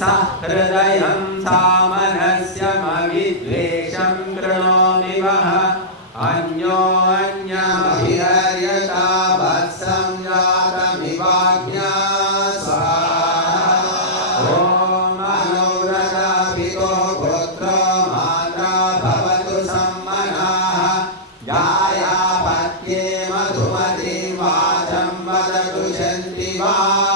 सा हृदयं सामनस्यमविद्वेषं कृणोमि वः अन्योन्यभिहर्यता वत्सं जातमिवाज्ञा जाया पत्ये मधुमतिं वाचं वदतु जन्ति वा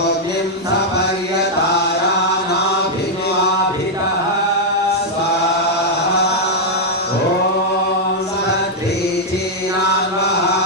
Om Satri Chinarvaha